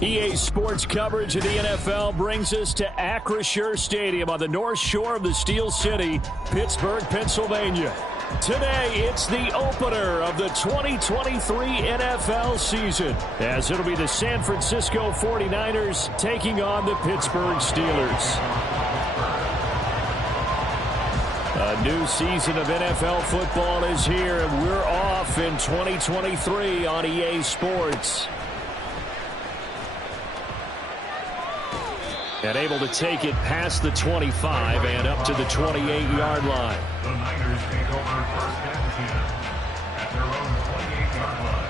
EA Sports coverage of the NFL brings us to Acrisure Stadium on the north shore of the Steel City, Pittsburgh, Pennsylvania. Today, it's the opener of the 2023 NFL season, as it'll be the San Francisco 49ers taking on the Pittsburgh Steelers. A new season of NFL football is here, and we're off in 2023 on EA Sports. And able to take it past the 25 and up to the 28-yard line. The Niners take over first and 10 at their own 28-yard line.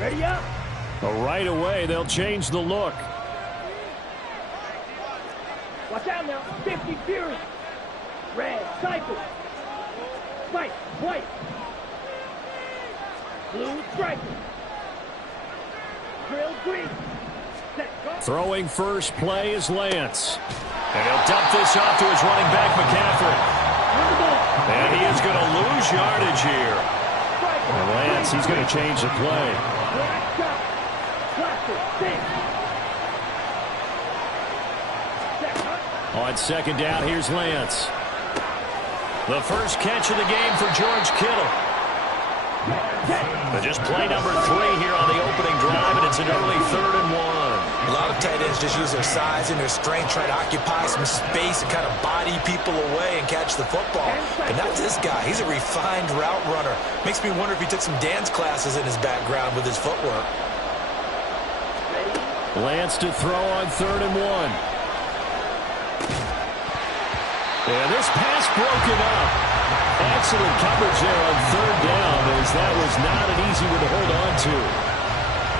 Ready up. Right away, they'll change the look. Watch out now. 50 Fury. Red, cycle. White, white. Blue, striker. Drill, green. Set, go. Throwing first play is Lance. And he'll dump this off to his running back, McCaffrey. And he is going to lose yardage here. And Lance, he's going to change the play. On second down, here's Lance. The first catch of the game for George Kittle. But just play number 3 here on the opening drive, and it's an early 3rd and 1. A lot of tight ends just use their size and their strength, try to occupy some space and kind of body people away and catch the football. But not this guy. He's a refined route runner. Makes me wonder if he took some dance classes in his background with his footwork. Lance to throw on 3rd and 1. And this pass broken up. Excellent coverage there on 3rd down, as that was not an easy one to hold on to.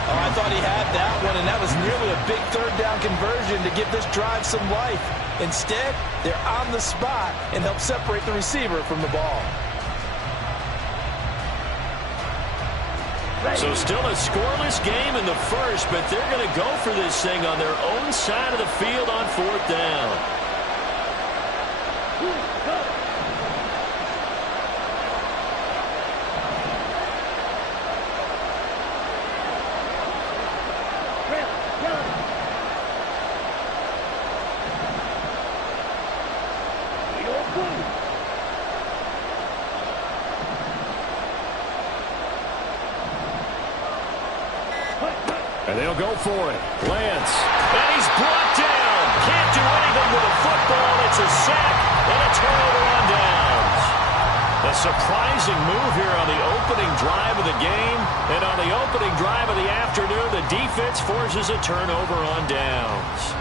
Oh, I thought he had that one, and that was nearly a big 3rd down conversion to give this drive some life. Instead, they're on the spot and help separate the receiver from the ball. So still a scoreless game in the first, but they're going to go for this thing on their own side of the field on 4th down. And they'll go for it. Lance. And he's brought down. Can't do anything with a football. It's a sack and a turnover on downs. A surprising move here on the opening drive of the game. And on the opening drive of the afternoon, the defense forces a turnover on downs.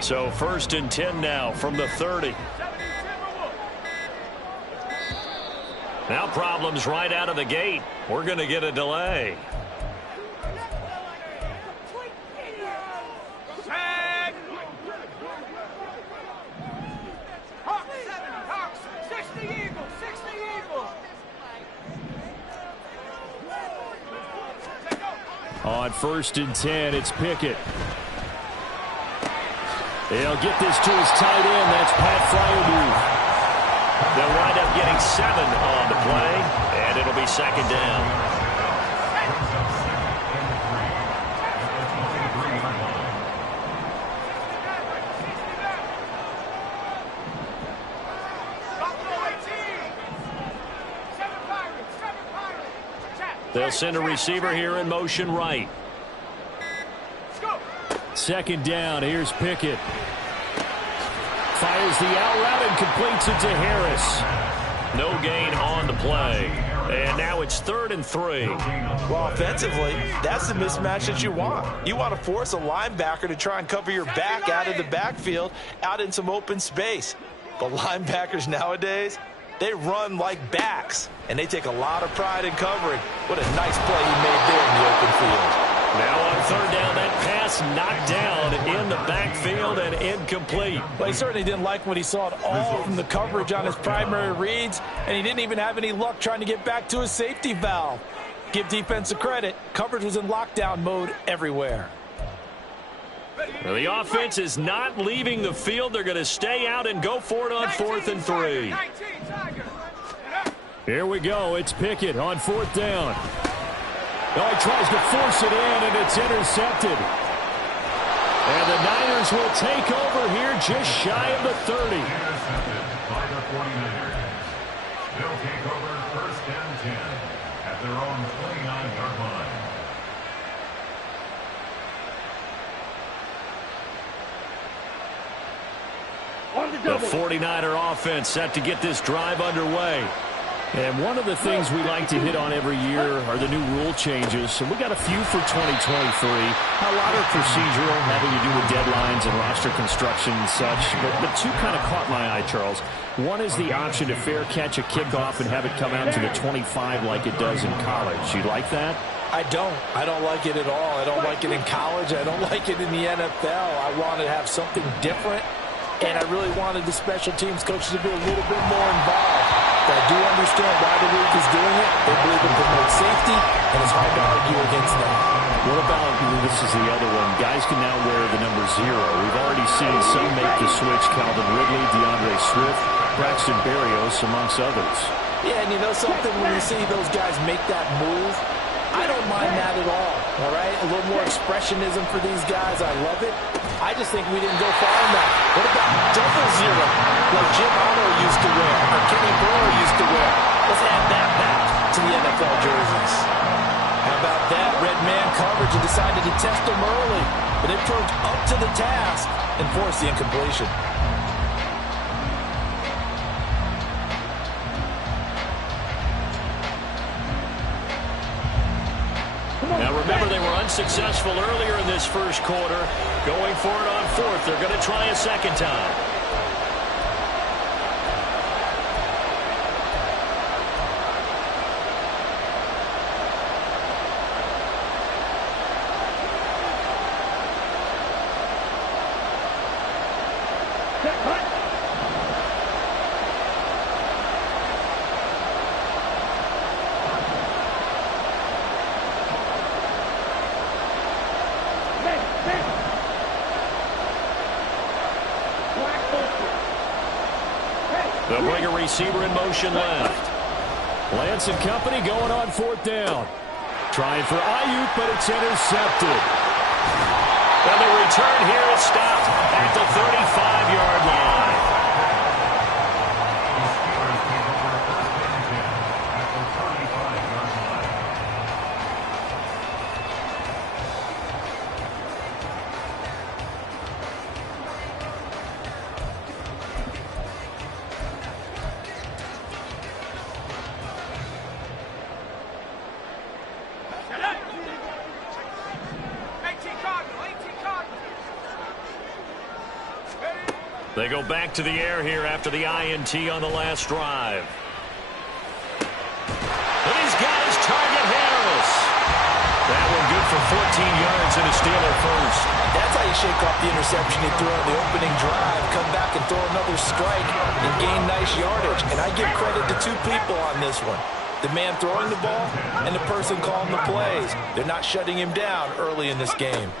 So 1st and 10 now from the 30. Now problems right out of the gate. We're going to get a delay. On 1st and 10, it's Pickett. He'll get this to his tight end. That's Pat Freiermuth. They'll wind up getting 7 on the play, and it'll be second down. They'll send a receiver here in motion right. Second down. Here's Pickett. Fires the out route and completes it to Harris. No gain on the play. And now it's 3rd and 3. Well, offensively, that's the mismatch that you want. You want to force a linebacker to try and cover your back out of the backfield, out in some open space. But linebackers nowadays, they run like backs, and they take a lot of pride in covering. What a nice play he made there in the open field. Now on 3rd down, that pass knocked down in the backfield and incomplete. Well, he certainly didn't like what he saw at all from the coverage on his primary reads, and he didn't even have any luck trying to get back to his safety valve. Give defense a credit. Coverage was in lockdown mode everywhere. Well, the offense is not leaving the field. They're going to stay out and go for it on 4th and 3. Here we go. It's Pickett on 4th down. Oh, he tries to force it in, and it's intercepted. And the Niners will take over here just shy of the 30. Intercepted by the 49ers. They'll take over 1st and 10 at their own 29-yard line. The 49er offense set to get this drive underway. And one of the things we like to hit on every year are the new rule changes. And we got a few for 2023. A lot are procedural, having to do with deadlines and roster construction and such. But two kind of caught my eye, Charles. One is the option to fair catch a kickoff and have it come out to the 25 like it does in college. You like that? I don't like it at all. I don't like it in college. I don't like it in the NFL. I want to have something different. And I really wanted the special teams coaches to be a little bit more involved. But I do understand why the league is doing it. They believe it promotes safety, and it's hard to argue against that. What about, this is the other one, guys can now wear the number 0. We've already seen some make the switch, Calvin Ridley, DeAndre Swift, Braxton Berrios, amongst others. Yeah, and you know something, when you see those guys make that move, I don't mind that at all right? A little more expressionism for these guys. I love it. I just think we didn't go far enough. What about double 0, like Jim Otto used to wear, or Kenny Burrow used to wear? Let's add that back to the NFL jerseys. How about that? Red man coverage and decided to test them early, but it proved up to the task and forced the incompletion. Now remember, they were unsuccessful earlier in this first quarter. Going for it on 4th. They're going to try a second time. They'll bring a receiver in motion left. Lance and company going on 4th down. Trying for Ayuk, but it's intercepted. And the return here is stopped at the 35-yard line. They go back to the air here after the INT on the last drive. And he's got his target, Harris. That one good for 14 yards and a Steeler first. That's how you shake off the interception he threw on the opening drive, come back and throw another strike and gain nice yardage. And I give credit to two people on this one. The man throwing the ball and the person calling the plays. They're not shutting him down early in this game.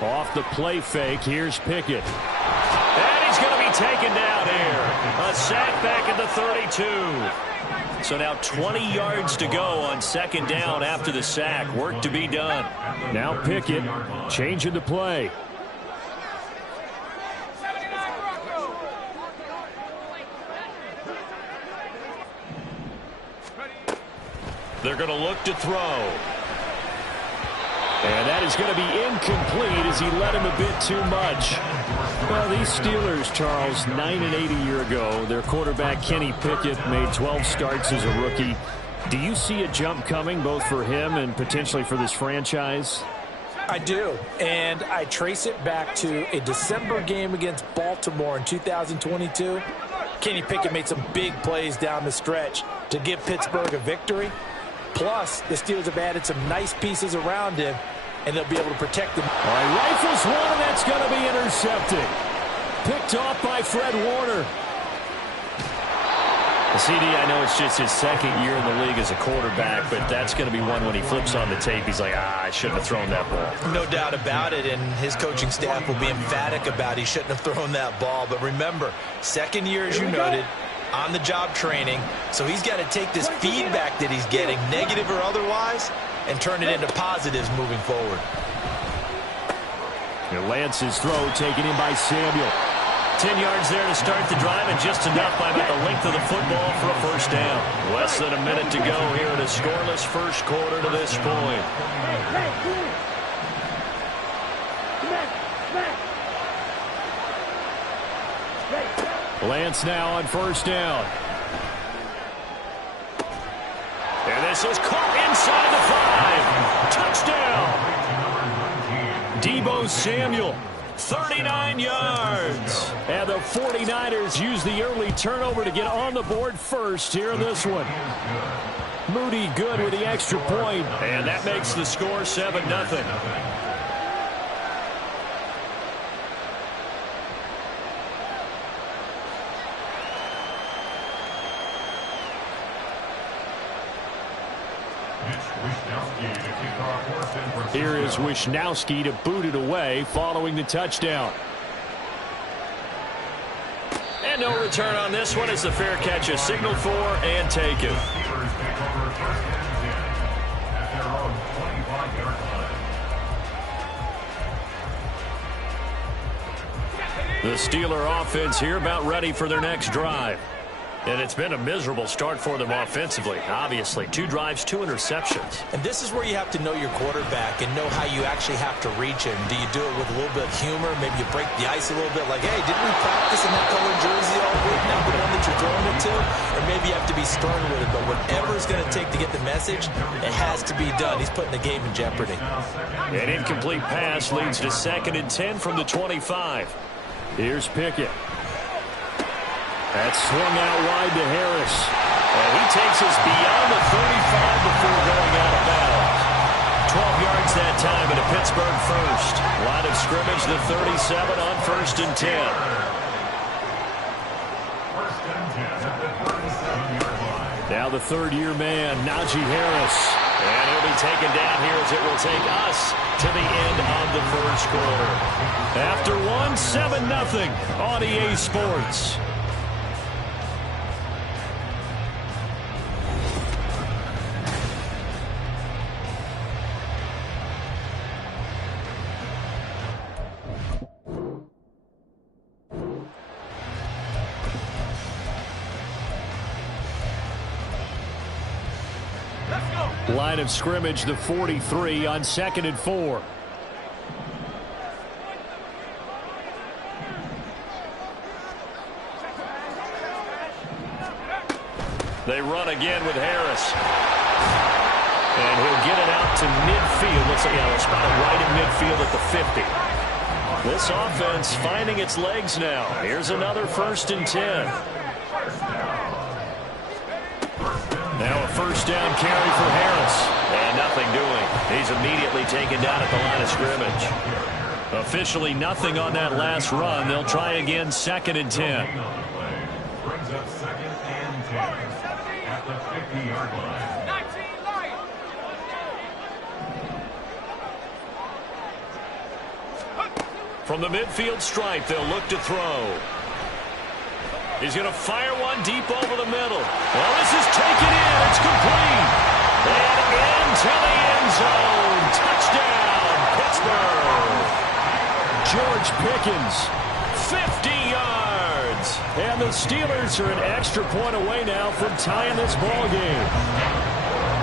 Off the play fake, here's Pickett. And he's going to be taken down here. A sack back at the 32. So now 20 yards to go on second down after the sack. Work to be done. Now Pickett changing the play. They're going to look to throw. And that is going to be incomplete as he led him a bit too much. Well, these Steelers, Charles, 9-8 a year ago. Their quarterback, Kenny Pickett, made 12 starts as a rookie. Do you see a jump coming both for him and potentially for this franchise? I do, and I trace it back to a December game against Baltimore in 2022. Kenny Pickett made some big plays down the stretch to give Pittsburgh a victory. Plus, the Steelers have added some nice pieces around him, and they'll be able to protect him. All right, rifles one, and that's going to be intercepted. Picked off by Fred Warner. The CD, I know it's just his second year in the league as a quarterback, but that's going to be one when he flips on the tape. He's like, I shouldn't have thrown that ball. No doubt about it, and his coaching staff will be emphatic about he shouldn't have thrown that ball. But remember, second year, as you noted, on-the-job training, so he's got to take this feedback that he's getting, negative or otherwise, and turn it into positives moving forward. Lance's throw taken in by Samuel. 10 yards there to start the drive, and just enough by about the length of the football for a first down. Less than a minute to go here in a scoreless first quarter to this point. Lance now on first down. And this is caught inside the 5. Touchdown. Deebo Samuel, 39 yards. And the 49ers use the early turnover to get on the board first here in this one. Moody good with the extra point. And that makes the score 7-0. Here is Wishnowski to boot it away following the touchdown. And no return on this one as the fair catch is signaled for and taken. The Steeler offense here about ready for their next drive. And it's been a miserable start for them offensively, obviously. 2 drives, 2 interceptions. And this is where you have to know your quarterback and know how you actually have to reach him. Do you do it with a little bit of humor? Maybe you break the ice a little bit like, hey, didn't we practice in that colored jersey all week? Now the one that you're throwing it to? Or maybe you have to be stern with it. But whatever it's going to take to get the message, it has to be done. He's putting the game in jeopardy. An incomplete pass leads to 2nd and 10 from the 25. Here's Pickett. That's swung out wide to Harris. And he takes us beyond the 35 before going out of bounds. 12 yards that time and a Pittsburgh first. Line of scrimmage, the 37 on 1st and 10. Now the third-year man, Najee Harris. And he'll be taken down here as it will take us to the end of the first quarter. After one, 7-0 on EA Sports. Line of scrimmage, the 43 on 2nd and 4. They run again with Harris. And he'll get it out to midfield. Looks like they'll spot it right in midfield at the 50. This offense finding its legs now. Here's another 1st and 10. Now a first down carry for Harris. And nothing doing. He's immediately taken down at the line of scrimmage. Officially nothing on that last run. They'll try again 2nd and 10. Brings up 2nd and 10 at the 50-yard line. From the midfield stripe, they'll look to throw. He's going to fire one deep over the middle. Well, this is taken in. It's complete. And into the end zone. Touchdown, Pittsburgh. George Pickens, 50 yards. And the Steelers are an extra point away now from tying this ball game.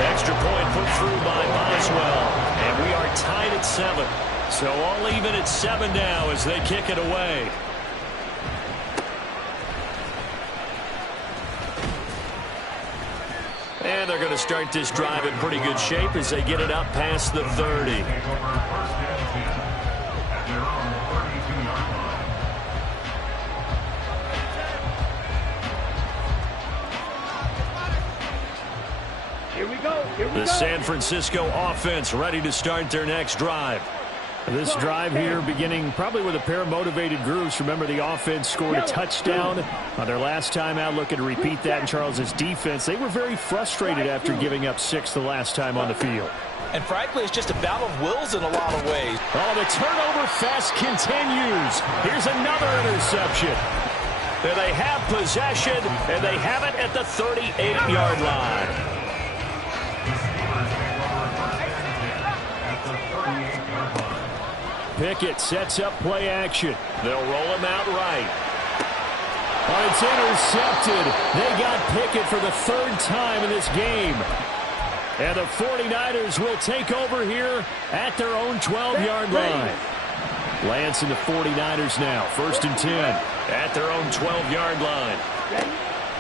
Extra point put through by Boswell. And we are tied at 7. So all even at 7 now as they kick it away. And they're going to start this drive in pretty good shape as they get it up past the 30. Here we go. Here we go. The San Francisco offense ready to start their next drive. This drive here beginning probably with a pair of motivated groups. Remember, the offense scored a touchdown on their last time out. Looking to repeat that in Charles's defense. They were very frustrated after giving up 6 the last time on the field. And frankly, it's just a battle of wills in a lot of ways. Oh, the turnover fest continues. Here's another interception. There they have possession, and they have it at the 38-yard line. Pickett sets up play action. They'll roll him out right. Oh, it's intercepted. They got Pickett for the 3rd time in this game. And the 49ers will take over here at their own 12-yard line. Lance and the 49ers now. 1st and 10. At their own 12-yard line.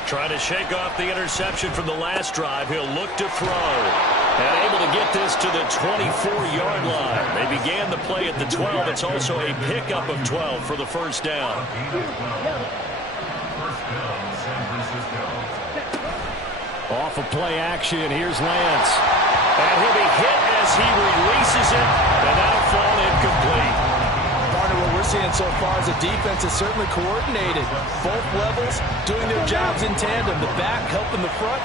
Trying to shake off the interception from the last drive. He'll look to throw. And able to get this to the 24-yard line. They began the play at the 12. It's also a pickup of 12 for the 1st down. Off of play action, here's Lance. And he'll be hit as he releases it. And that'll fall incomplete. Partner, what we're seeing so far is the defense is certainly coordinated. Both levels doing their jobs in tandem. The back helping the front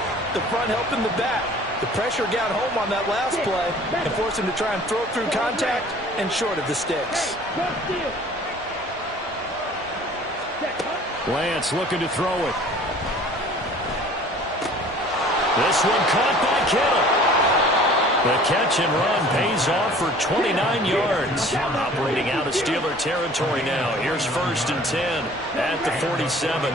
helping the back. The pressure got home on that last play and forced him to try and throw through contact and short of the sticks. Lance looking to throw it. This one caught by Kittle. The catch and run pays off for 29 yards. Operating out of Steeler territory now. Here's 1st and 10 at the 47.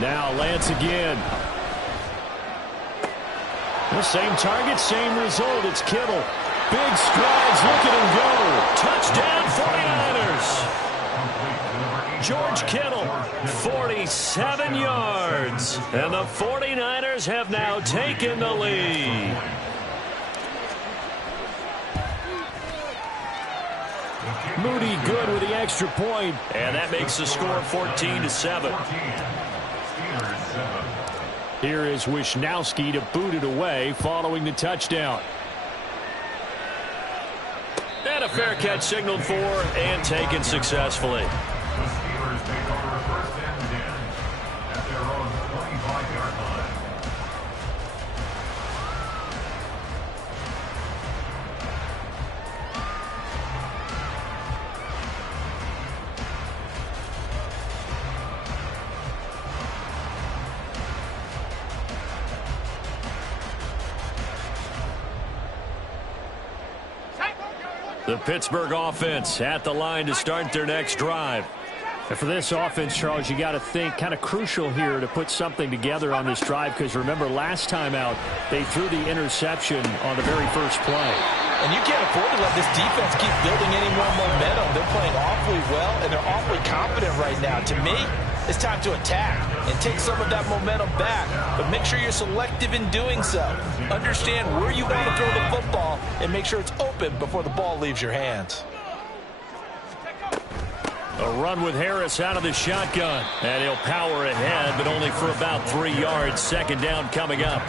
Now Lance again. The same target, same result. It's Kittle. Big strides. Look at him go. Touchdown 49ers. George Kittle, 47 yards. And the 49ers have now taken the lead. Moody good with the extra point. And that makes the score 14-7. Here is Wisnowski to boot it away following the touchdown. And a fair catch signaled for and taken successfully. The Steelers take over 1st and 10 at their own 25-yard line. The Pittsburgh offense at the line to start their next drive. And for this offense, Charles, you got to think kind of crucial here to put something together on this drive, because remember last time out they threw the interception on the very first play. And you can't afford to let this defense keep building any more momentum. They're playing awfully well, and they're awfully confident right now. To me, it's time to attack and take some of that momentum back. But make sure you're selective in doing so. Understand where you want to throw the football and make sure it's open before the ball leaves your hands. A run with Harris out of the shotgun. And he'll power ahead, but only for about 3 yards. 2nd down coming up.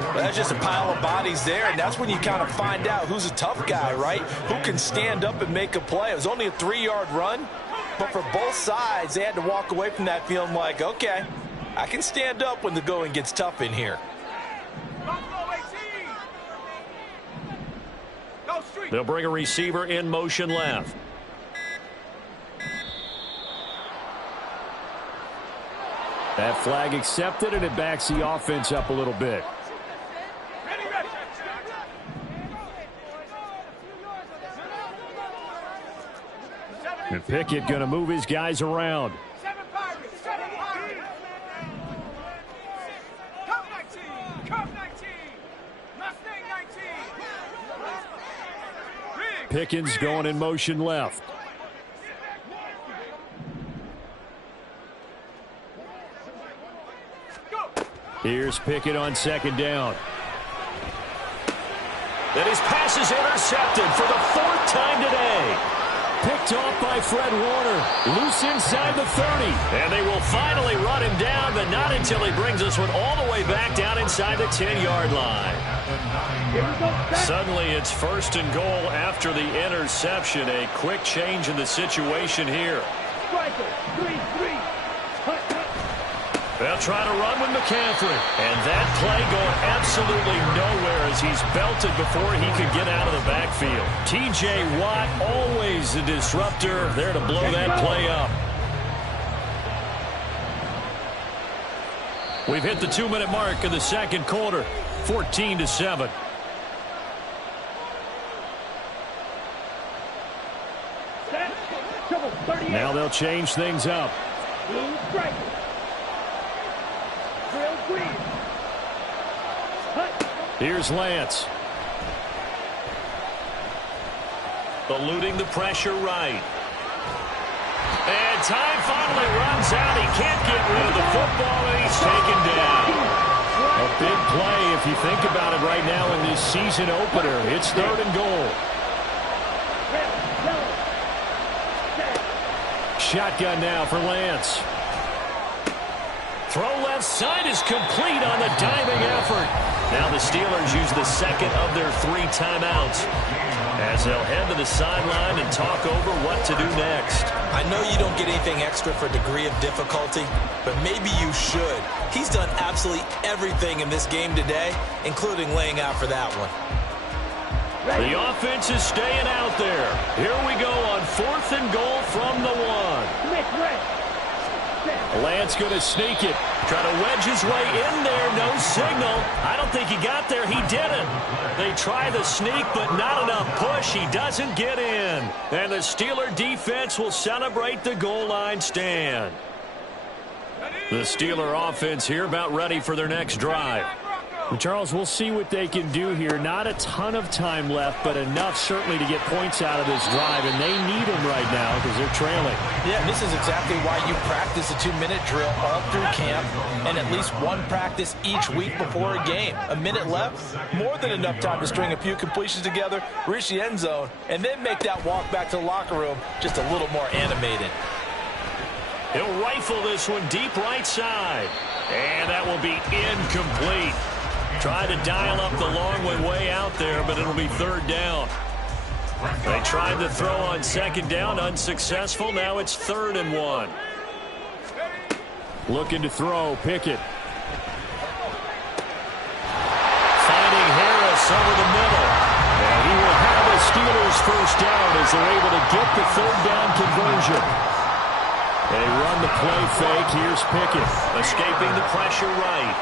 Well, that's just a pile of bodies there, and that's when you kind of find out who's a tough guy, right? Who can stand up and make a play. It was only a 3-yard run, but for both sides, they had to walk away from that feeling like, okay, I can stand up when the going gets tough in here. They'll bring a receiver in motion left. That flag accepted, and it backs the offense up a little bit. And Pickett going to move his guys around. Pickens going in motion left. Here's Pickett on second down. And his pass is intercepted for the 4th time today. Picked off by Fred Warner. Loose inside the 30. And they will finally run him down, but not until he brings this one all the way back down inside the 10-yard line. Suddenly it's 1st and goal after the interception. A quick change in the situation here. They'll try to run with McCaffrey. And that play going absolutely nowhere as he's belted before he could get out of the backfield. T.J. Watt, always a disruptor, there to blow that play up. We've hit the 2-minute mark of the second quarter, 14-7. Now they'll change things up. Here's Lance. Eluding the pressure right. And time finally runs out. He can't get rid of the football, and he's taken down. A big play if you think about it right now in this season opener. It's 3rd and goal. Shotgun now for Lance. Throw left side is complete on the diving effort. Now the Steelers use the 2nd of their 3 timeouts as they'll head to the sideline and talk over what to do next. I know you don't get anything extra for degree of difficulty, but maybe you should. He's done absolutely everything in this game today, including laying out for that one. The offense is staying out there. Here we go on 4th and goal from the 1. Lance going to sneak it. Try to wedge his way in there. No signal. I don't think he got there. He didn't. They try the sneak, but not enough push. He doesn't get in. And the Steeler defense will celebrate the goal line stand. The Steeler offense here about ready for their next drive. Well, Charles, we'll see what they can do here. Not a ton of time left, but enough certainly to get points out of this drive, and they need them right now because they're trailing. Yeah, this is exactly why you practice a 2-minute drill all through camp and at least one practice each week before a game. A minute left, more than enough time to string a few completions together, reach the end zone, and then make that walk back to the locker room just a little more animated. He'll rifle this one deep right side, and that will be incomplete. Tried to dial up the long way out there, but it'll be 3rd down. They tried to throw on 2nd down, unsuccessful. Now it's 3rd and 1. Looking to throw, Pickett. Finding Harris over the middle. And he will have the Steelers 1st down as they're able to get the 3rd down conversion. They run the play fake. Here's Pickett. Escaping the pressure right.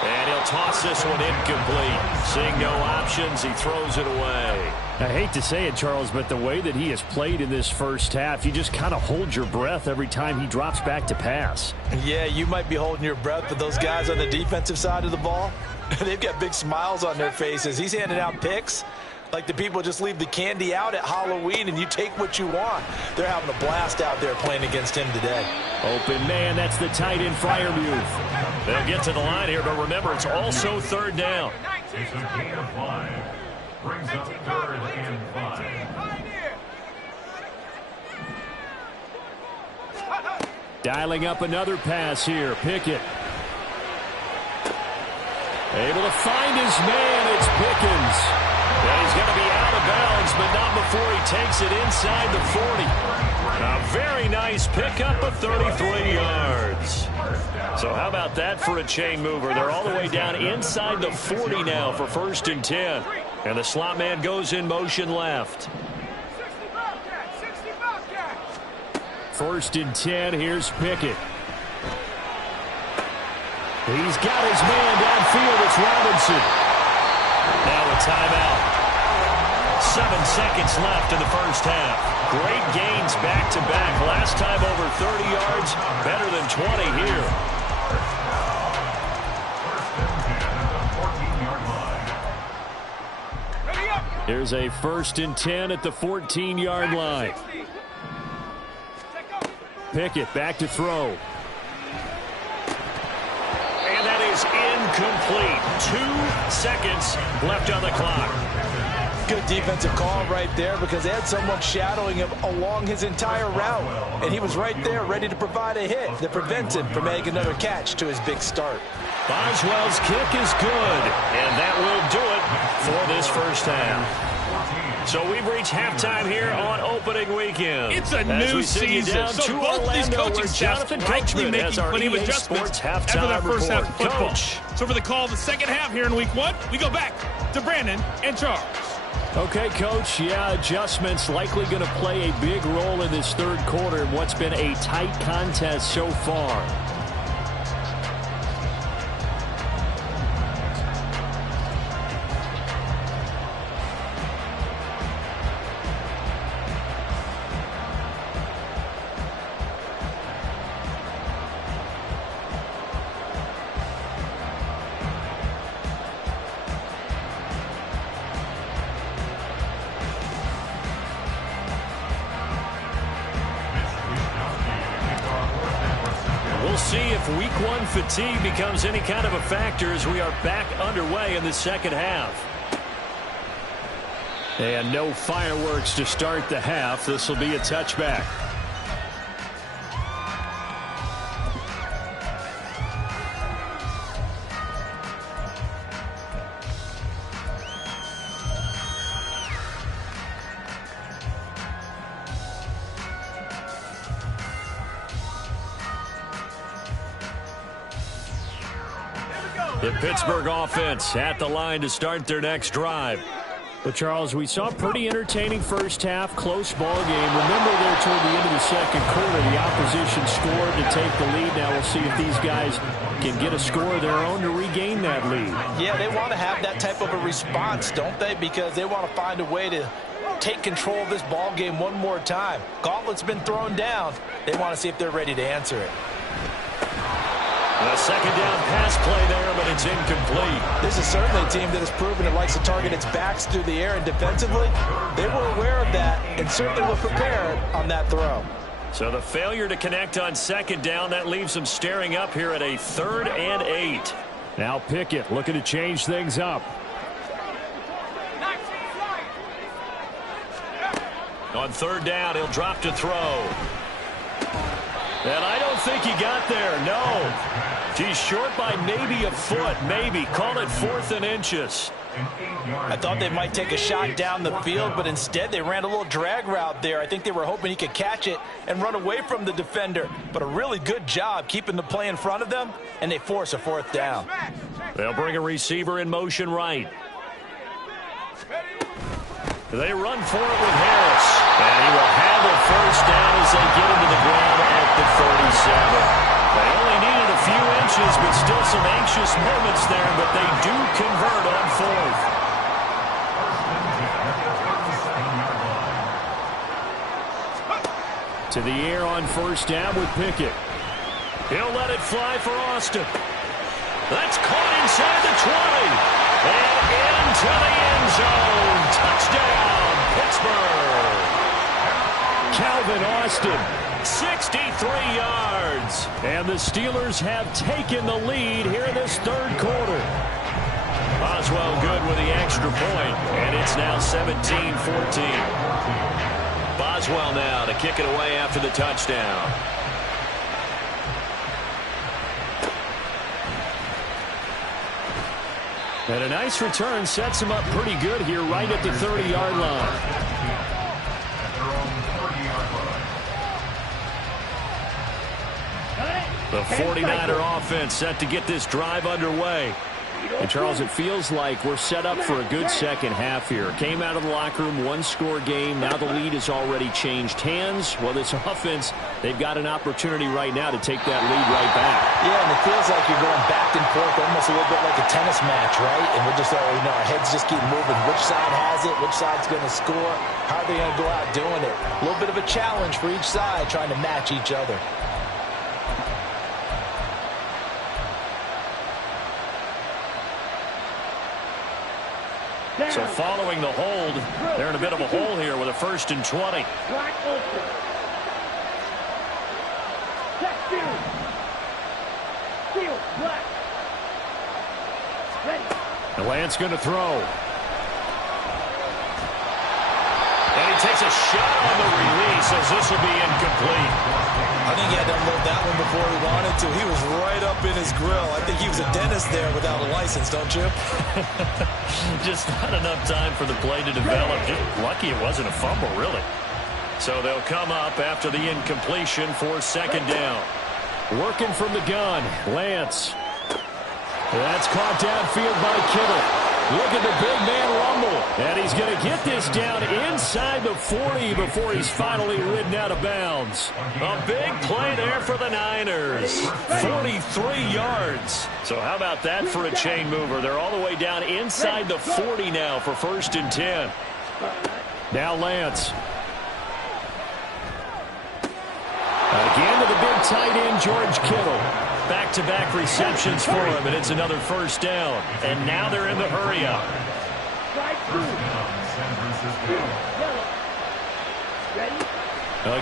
And he'll toss this one incomplete. Seeing no options, he throws it away. I hate to say it, Charles, but the way that he has played in this first half, you just kind of hold your breath every time he drops back to pass. Yeah, you might be holding your breath, but those guys on the defensive side of the ball, they've got big smiles on their faces. He's handing out picks like the people just leave the candy out at Halloween and you take what you want. They're having a blast out there playing against him today. Open man, that's the tight end Freiermuth. They'll get to the line here, but remember, it's also 3rd down. It's a gain of 5. Brings up 3rd and 5. Dialing up another pass here. Pickett. Able to find his man. It's Pickens. And he's going to be out of bounds, but not before he takes it inside the 40. A very nice pickup of 33 yards. So how about that for a chain mover? They're all the way down inside the 40 now for 1st and 10. And the slot man goes in motion left. 1st and 10. Here's Pickett. He's got his man downfield. It's Robinson. Now a timeout. 7 seconds left in the first half. Great gains back-to-back. Last time over 30 yards. Better than 20 here. Here's a 1st and 10 at the 14-yard line. Pickett back to throw. And that is incomplete. 2 seconds left on the clock. Good defensive call right there because they had someone shadowing him along his entire route. And he was right there ready to provide a hit that prevents him from making another catch to his big start. Boswell's kick is good. And that will do it for this first half. So we've reached halftime here on opening weekend. It's a new season, so both these coaching staffs likely making plenty of adjustments after their first half of football. So for the call of the second half here in week 1, we go back to Brandon and Charles. Okay, Coach. Yeah, adjustments likely going to play a big role in this third quarter in what's been a tight contest so far. See if week 1 fatigue becomes any kind of a factor as we are back underway in the second half. And no fireworks to start the half. This will be a touchback. The Pittsburgh offense at the line to start their next drive. But, Charles, we saw a pretty entertaining first half, close ball game. Remember there toward the end of the second quarter, the opposition scored to take the lead. Now we'll see if these guys can get a score of their own to regain that lead. Yeah, they want to have that type of a response, don't they? Because they want to find a way to take control of this ball game one more time. Gauntlet's been thrown down. They want to see if they're ready to answer it. A second down pass play there, but it's incomplete. This is certainly a team that has proven it likes to target its backs through the air, and defensively, they were aware of that and certainly were prepared on that throw. So the failure to connect on second down, that leaves them staring up here at a 3rd and 8. Now Pickett looking to change things up. On 3rd down, he'll drop to throw. And I don't think he got there, no. He's short by maybe a foot, maybe. Call it 4th and inches. I thought they might take a shot down the field, but instead they ran a little drag route there. I think they were hoping he could catch it and run away from the defender. But a really good job keeping the play in front of them, and they force a 4th down. They'll bring a receiver in motion right. They run for it with Harris. And he will have a 1st down as they get into the ground at the 37. They only needed a few inches, but still some anxious moments there, but they do convert on 4th. To the air on 1st down with Pickett. He'll let it fly for Austin. That's caught inside the 20. And into the end zone. Touchdown, Pittsburgh. Calvin Austin. 63 yards. And the Steelers have taken the lead here in this third quarter. Boswell good with the extra point, and it's now 17-14. Boswell now to kick it away after the touchdown. And a nice return sets him up pretty good here right at the 30-yard line. The 49er offense set to get this drive underway. And, Charles, it feels like we're set up for a good second half here. Came out of the locker room, one-score game. Now the lead has already changed hands. Well, this offense, they've got an opportunity right now to take that lead right back. Yeah, and it feels like you're going back and forth, almost a little bit like a tennis match, right? And we're just, our heads just keep moving. Which side has it? Which side's going to score? How are they going to go out doing it? A little bit of a challenge for each side, trying to match each other. So following the hold, they're in a bit of a hole here with a 1st and 20. The Lance going to throw. And he takes a shot on the release as this will be incomplete. I think he had to unload that one before he wanted to. He was right up in his grill. I think he was a dentist there without a license, don't you? Just not enough time for the play to develop. Just lucky it wasn't a fumble, really. So they'll come up after the incompletion for 2nd down. Working from the gun, Lance. That's caught downfield by Kittle. Look at the big man rumble. And he's going to get this down inside the 40 before he's finally ridden out of bounds. A big play there for the Niners. 43 yards. So how about that for a chain mover? They're all the way down inside the 40 now for 1st and 10. Now Lance. Again to the big tight end, George Kittle. Back-to-back receptions for him, and it's another 1st down. And now they're in the hurry-up.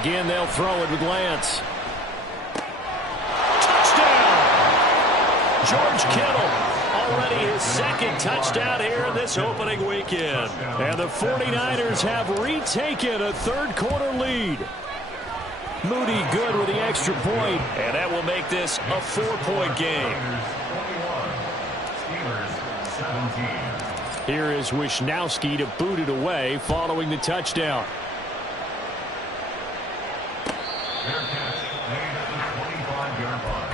Again, they'll throw it with Lance. Touchdown! George Kittle, already his 2nd touchdown here in this opening weekend. And the 49ers have retaken a 3rd-quarter lead. Moody good with the extra point, and that will make this a 4-point game. Here is Wisnowski to boot it away following the touchdown. Their catch made at the 25-yard line.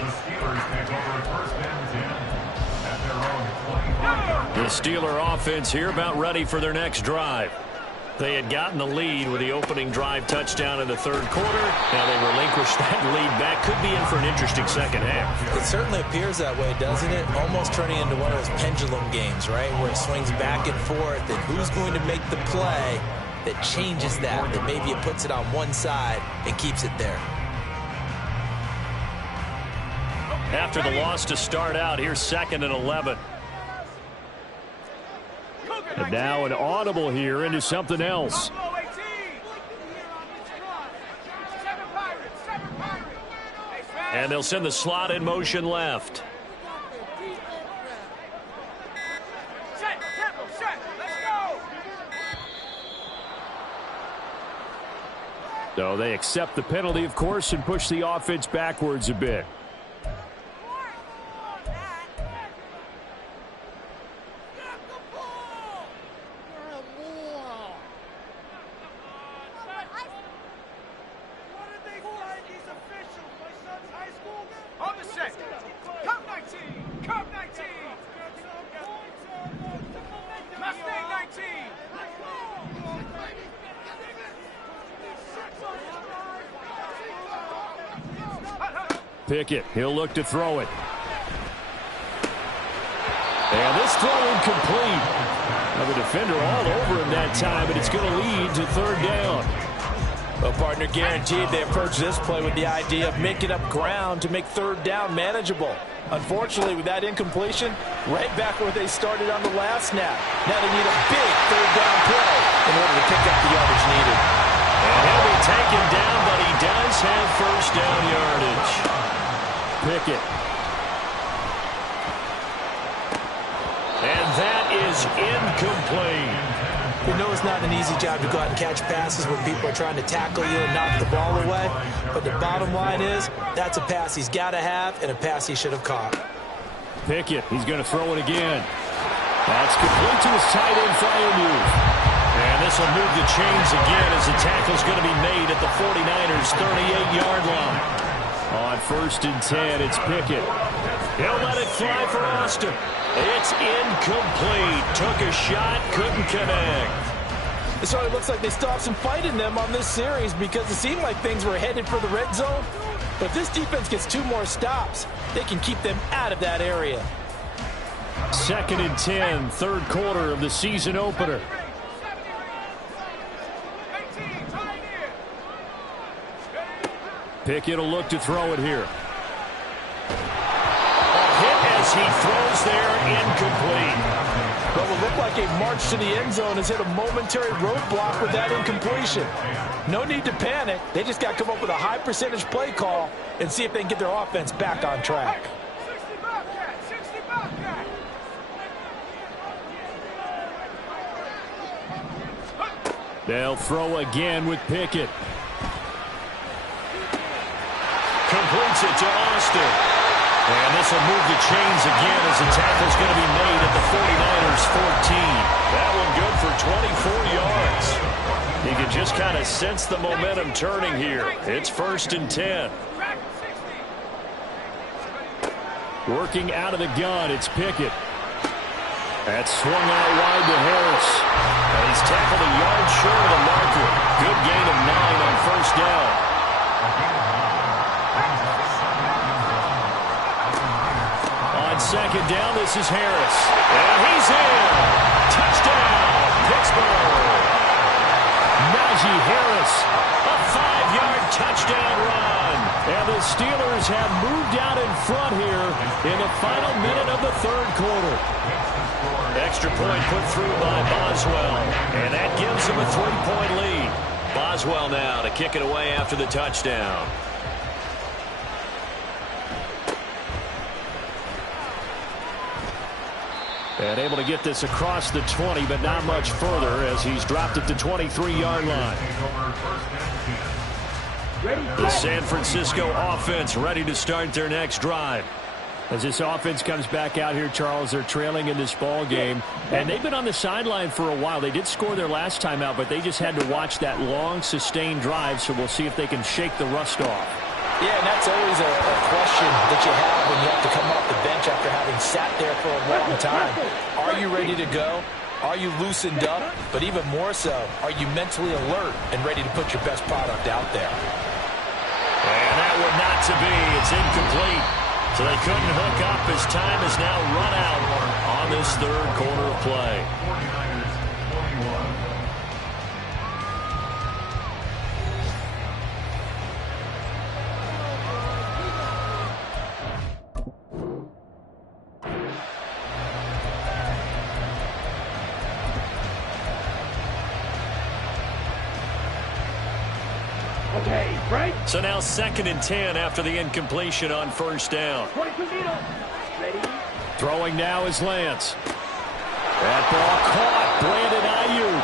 The Steelers take over 1st and 10 at their own 25-yard line. The Steeler offense here about ready for their next drive. They had gotten the lead with the opening drive touchdown in the 3rd quarter. Now they relinquished that lead back. Could be in for an interesting second half. It certainly appears that way, doesn't it? Almost turning into one of those pendulum games, right? Where it swings back and forth, and who's going to make the play that changes that maybe it puts it on one side and keeps it there. After the loss to start out, here's 2nd and 11. And now an audible here into something else. And they'll send the slot in motion left. So they accept the penalty, of course, and push the offense backwards a bit. Pickett, he'll look to throw it. And this throw incomplete. Now the defender all over him that time, but it's going to lead to 3rd down. Well, partner, guaranteed they approach this play with the idea of making up ground to make 3rd down manageable. Unfortunately, with that incompletion, right back where they started on the last snap. Now they need a big 3rd down play in order to pick up the yardage needed. And he'll be taken down, but he does have 1st down yardage. Pickett. And that is incomplete. We know it's not an easy job to go out and catch passes when people are trying to tackle you and knock the ball away. But the bottom line is, that's a pass he's got to have and a pass he should have caught. Pickett. He's going to throw it again. That's complete to his tight end, Freiermuth. And this will move the chains again as the tackle's going to be made at the 49ers' 38-yard line. On 1st and 10, it's Pickett. He'll let it fly for Austin. It's incomplete. Took a shot, couldn't connect. So it looks like they still have some fight in them on this series because it seemed like things were headed for the red zone. But if this defense gets 2 more stops, they can keep them out of that area. 2nd and 10, 3rd quarter of the season opener. Pickett will look to throw it here. Hit as he throws there, incomplete. But will look like a march to the end zone has hit a momentary roadblock with that incompletion. No need to panic. They just got to come up with a high percentage play call and see if they can get their offense back on track. They'll throw again with Pickett. Completes it to Austin. And this will move the chains again as the tackle's going to be made at the 49ers' 14. That one good for 24 yards. You can just kind of sense the momentum turning here. It's 1st and 10. Working out of the gun, it's Pickett. That's swung out wide to Harris. And he's tackled a yard short of the marker. Good gain of 9 on 1st down. On 2nd down, this is Harris. And he's in. Touchdown, Pittsburgh. Najee Harris. A 5-yard touchdown run. And the Steelers have moved out in front here in the final minute of the 3rd quarter. Extra point put through by Boswell. And that gives him a 3-point lead. Boswell now to kick it away after the touchdown. And able to get this across the 20, but not much further as he's dropped it to 23-yard line. The San Francisco offense ready to start their next drive. As this offense comes back out here, Charles, they're trailing in this ball game. And they've been on the sideline for a while. They did score their last time out, but they just had to watch that long, sustained drive. So we'll see if they can shake the rust off. Yeah, and that's always a question that you have when you have to come off the bench after having sat there for a long time. Are you ready to go? Are you loosened up? But even more so, are you mentally alert and ready to put your best product out there? And that one not to be. It's incomplete. So they couldn't hook up as time has now run out on this 3rd quarter of play. Okay, right? So now 2nd and 10 after the incompletion on 1st down. Ready? Throwing now is Lance. That ball caught. Brandon Ayuk.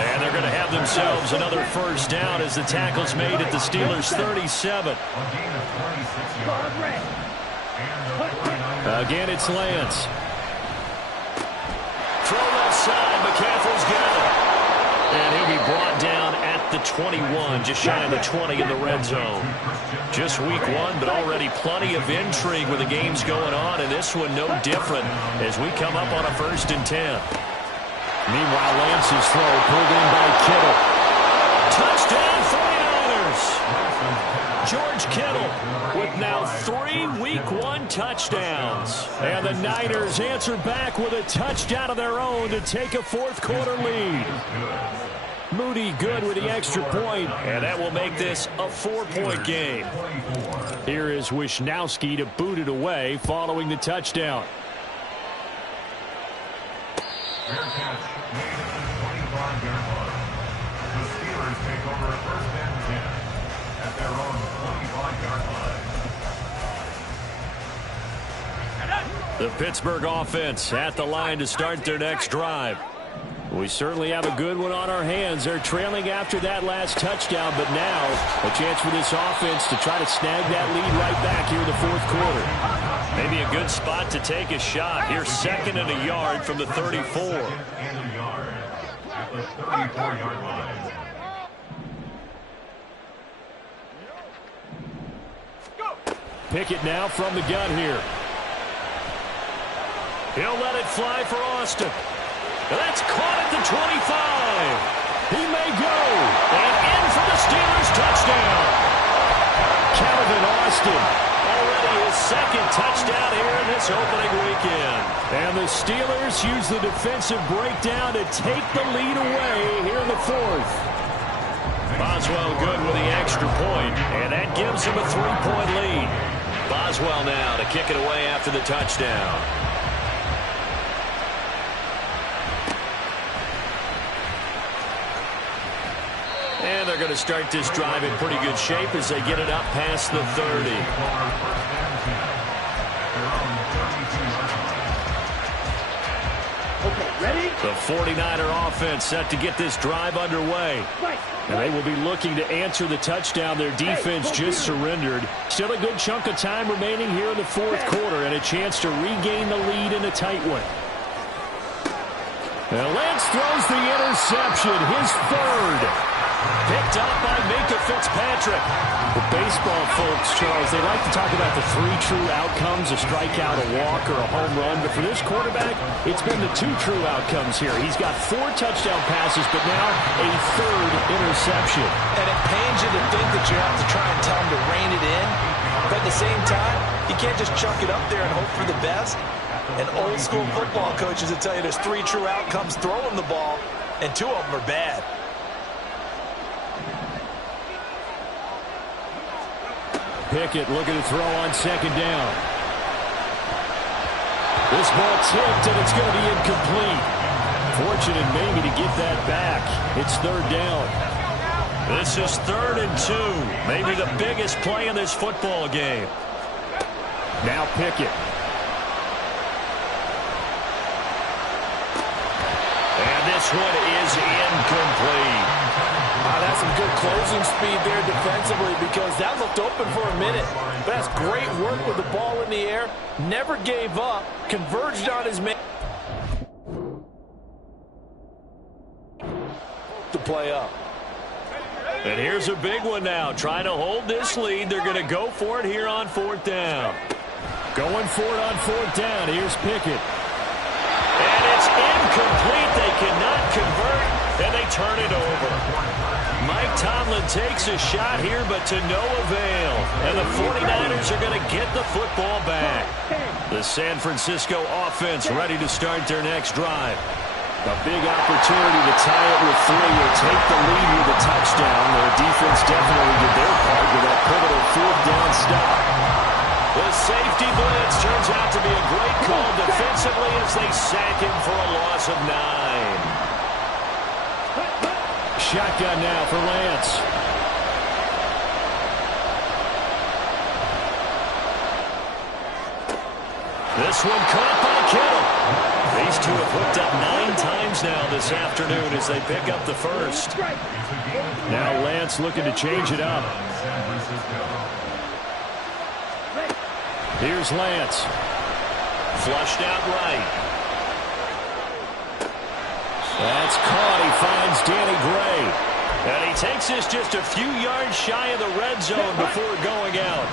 And they're going to have themselves another 1st down as the tackle's made at the Steelers' 37. Again, it's Lance. Throw left side. McCaffrey's got it. And he'll be brought down at the 21, just shy of the 20 in the red zone. Just week 1, but already plenty of intrigue with the games going on, and this one no different as we come up on a 1st and 10. Meanwhile, Lance's throw pulled in by Kittle. Touchdown 49ers! George Kittle with now 3 Week 1 touchdowns. And the Niners answer back with a touchdown of their own to take a 4th quarter lead. Moody good with the extra point. And that will make this a 4-point game. Here is Wisnowski to boot it away following the touchdown. Fair catch made at the 25-yard line. The Steelers take over 1st and 10 at their own 25-yard line. The Pittsburgh offense at the line to start their next drive. We certainly have a good one on our hands. They're trailing after that last touchdown, but now a chance for this offense to try to snag that lead right back here in the 4th quarter. Maybe a good spot to take a shot. Here's 2nd and a yard from the 34. 2nd and a yard at the 34-yard line. Pickett now from the gun here. He'll let it fly for Austin. That's caught at the 25. He may go. And in for the Steelers touchdown. Calvin Austin. Already his 2nd touchdown here in this opening weekend. And the Steelers use the defensive breakdown to take the lead away here in the 4th. Boswell good with the extra point, and that gives him a 3-point lead. Boswell now to kick it away after the touchdown. And they're going to start this drive in pretty good shape as they get it up past the 30. Okay, ready? The 49er offense set to get this drive underway. And they will be looking to answer the touchdown their defense just surrendered. Still a good chunk of time remaining here in the 4th quarter and a chance to regain the lead in a tight one. And Lance throws the interception, his 3rd. Picked up by Minkah Fitzpatrick. The baseball folks, Charles, they like to talk about the 3 true outcomes, a strikeout, a walk, or a home run. But for this quarterback, it's been the 2 true outcomes here. He's got 4 touchdown passes, but now a 3rd interception. And it pains you to think that you have to try and tell him to rein it in. But at the same time, you can't just chuck it up there and hope for the best. And old school football coaches will tell you there's 3 true outcomes throwing the ball, and 2 of them are bad. Pickett looking to throw on 2nd down. This ball tipped, and it's going to be incomplete. Fortunate maybe to get that back. It's 3rd down. This is 3rd and 2. Maybe the biggest play in this football game. Now Pickett. And this one is incomplete. That's some good closing speed there defensively because that looked open for a minute. But that's great work with the ball in the air. Never gave up. Converged on his man. To play up. And here's a big one now. Trying to hold this lead. They're going to go for it here on 4th down. Going for it on 4th down. Here's Pickett. And it's incomplete. They cannot convert, and they turn it over. Mike Tomlin takes a shot here, but to no avail. And the 49ers are going to get the football back. The San Francisco offense ready to start their next drive. A big opportunity to tie it with 3 or take the lead with a touchdown. Their defense definitely did their part with that pivotal 4th down stop. The safety blitz turns out to be a great call defensively as they sack him for a loss of 9. Shotgun now for Lance. This one caught by Kittle. These 2 have hooked up 9 times now this afternoon as they pick up the 1st. Now Lance looking to change it up. Here's Lance. Flushed out right. That's caught. He finds Danny Gray. And he takes this just a few yards shy of the red zone before going out.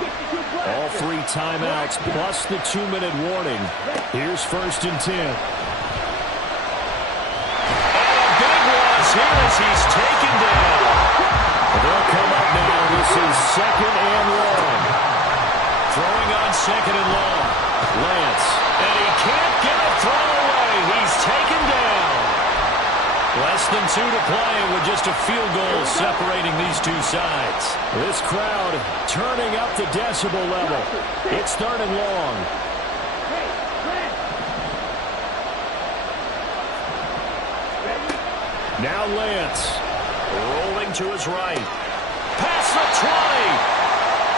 All 3 timeouts plus the 2-minute warning. Here's 1st and 10. And a big loss here as he's taken down. They'll come up now. This is 2nd and long. Throwing on 2nd and long. Lance. And he can't get a throw away. He's taken down. Less than 2 to play with just a field goal separating these 2 sides. This crowd turning up the decibel level. It's 3rd and long. Now Lance. Rolling to his right. Past the 20.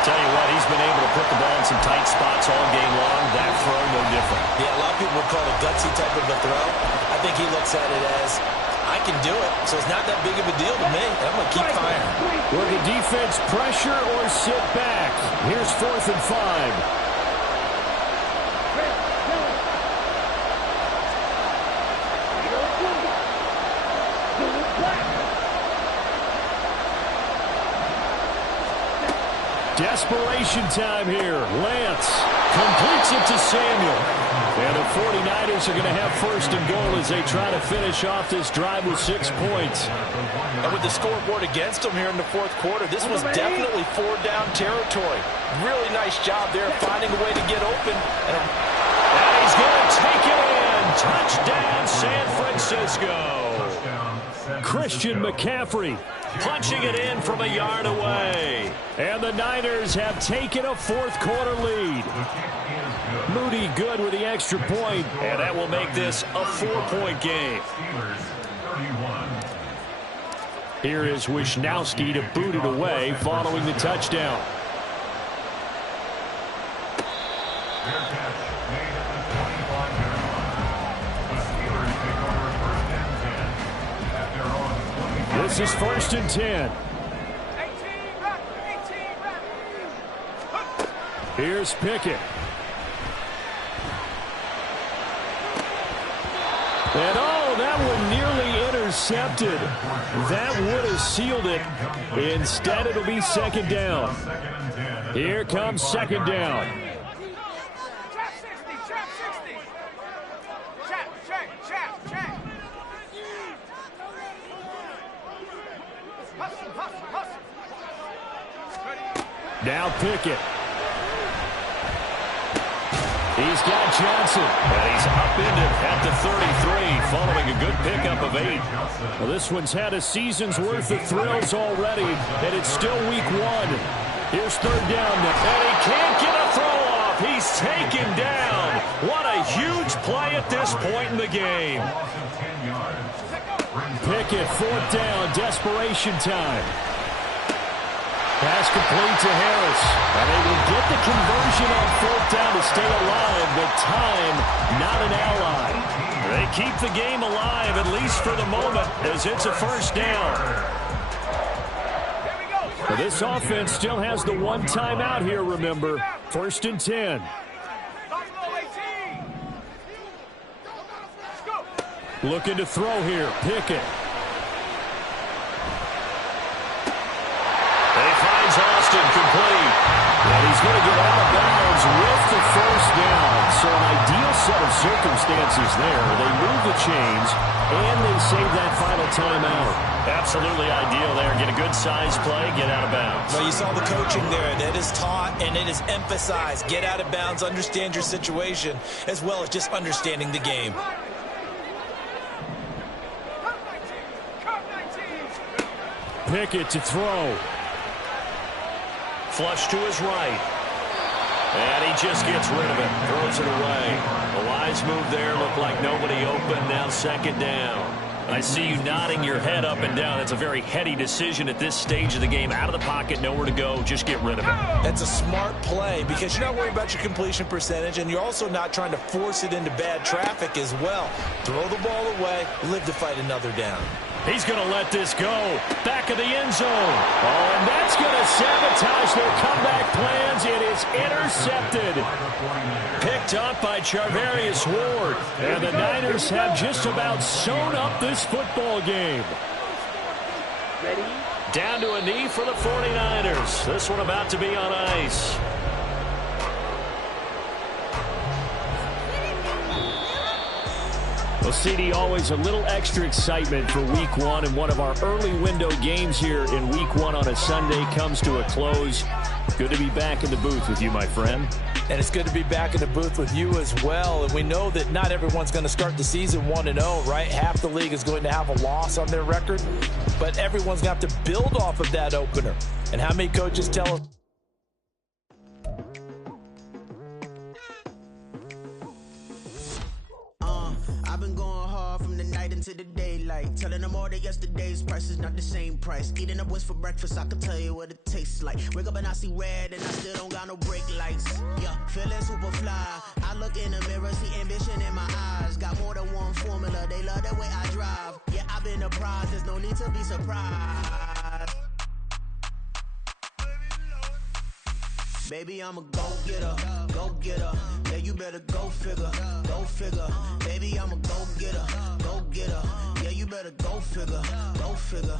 Tell you what, he's been able to put the ball in some tight spots all game long. That throw, no different. Yeah, a lot of people would call it a gutsy type of a throw. I think he looks at it as, I can do it, so it's not that big of a deal to me. I'm going to keep firing. Will the defense pressure or sit back? Here's 4th and 5. Desperation time here. Lance completes it to Samuel. And the 49ers are going to have first and goal as they try to finish off this drive with 6 points. And with the scoreboard against them here in the fourth quarter, this was definitely 4-down territory. Really nice job there finding a way to get open. And he's going to take it in. Touchdown, San Francisco. Christian McCaffrey punching it in from a yard away. And the Niners have taken a fourth quarter lead. Moody good with the extra point. And that will make this a 4-point game. Here is Wisnowski to boot it away following the touchdown. This is first and 10. Here's Pickett. And that one nearly intercepted. That would have sealed it. Instead, it'll be second down. Here comes second down. Now Pickett. He's got Johnson. And he's upended at the 33 following a good pickup of 8. Well, this one's had a season's worth of thrills already, and it's still week 1. Here's third down. And he can't get a throw off. He's taken down. What a huge play at this point in the game. Pickett, fourth down, desperation time. Pass complete to Harris. And they will get the conversion on fourth down to stay alive, but time not an ally. They keep the game alive, at least for the moment, as it's a first down. Well, this offense still has the one timeout here, remember. First and 10. Looking to throw here. Pickett. Austin complete. And he's going to get out of bounds with the first down. So an ideal set of circumstances there. They move the chains, and they save that final timeout. Absolutely ideal there. Get a good size play, get out of bounds. Well, you saw the coaching there. That is taught and it is emphasized. Get out of bounds, understand your situation, as well as just understanding the game. Pickett to throw. Flush to his right. And he just gets rid of it. Throws it away. A wise move there. Looked like nobody open. Now second down. I see you nodding your head up and down. That's a very heady decision at this stage of the game. Out of the pocket, nowhere to go. Just get rid of it. That's a smart play because you're not worried about your completion percentage, and you're also not trying to force it into bad traffic as well. Throw the ball away. Live to fight another down. He's going to let this go. Back of the end zone. Oh, and that's going to sabotage their comeback plans. It is intercepted. Picked up by Charvarius Ward. And the Niners have just about sewn up this football game. Ready? Down to a knee for the 49ers. This one about to be on ice. Well, CD, always a little extra excitement for week 1, and one of our early window games here in week 1 on a Sunday comes to a close. Good to be back in the booth with you, my friend. And it's good to be back in the booth with you as well. And we know that not everyone's going to start the season 1-0, right? Half the league is going to have a loss on their record, but everyone's going to have to build off of that opener. And how many coaches tell us? I've been going hard from the night into the daylight, telling them all that yesterday's price is not the same price. Eating up wings for breakfast, I can tell you what it tastes like. Wake up and I see red and I still don't got no brake lights. Yeah, feeling super fly. I look in the mirror, see ambition in my eyes. Got more than one formula, they love the way I drive. Yeah, I've been a prize, there's no need to be surprised. Baby, I'm a go-getter, go-getter. Yeah, you better go figure, go figure. Baby, I'm a go-getter, go-getter. Yeah, you better go figure, go figure.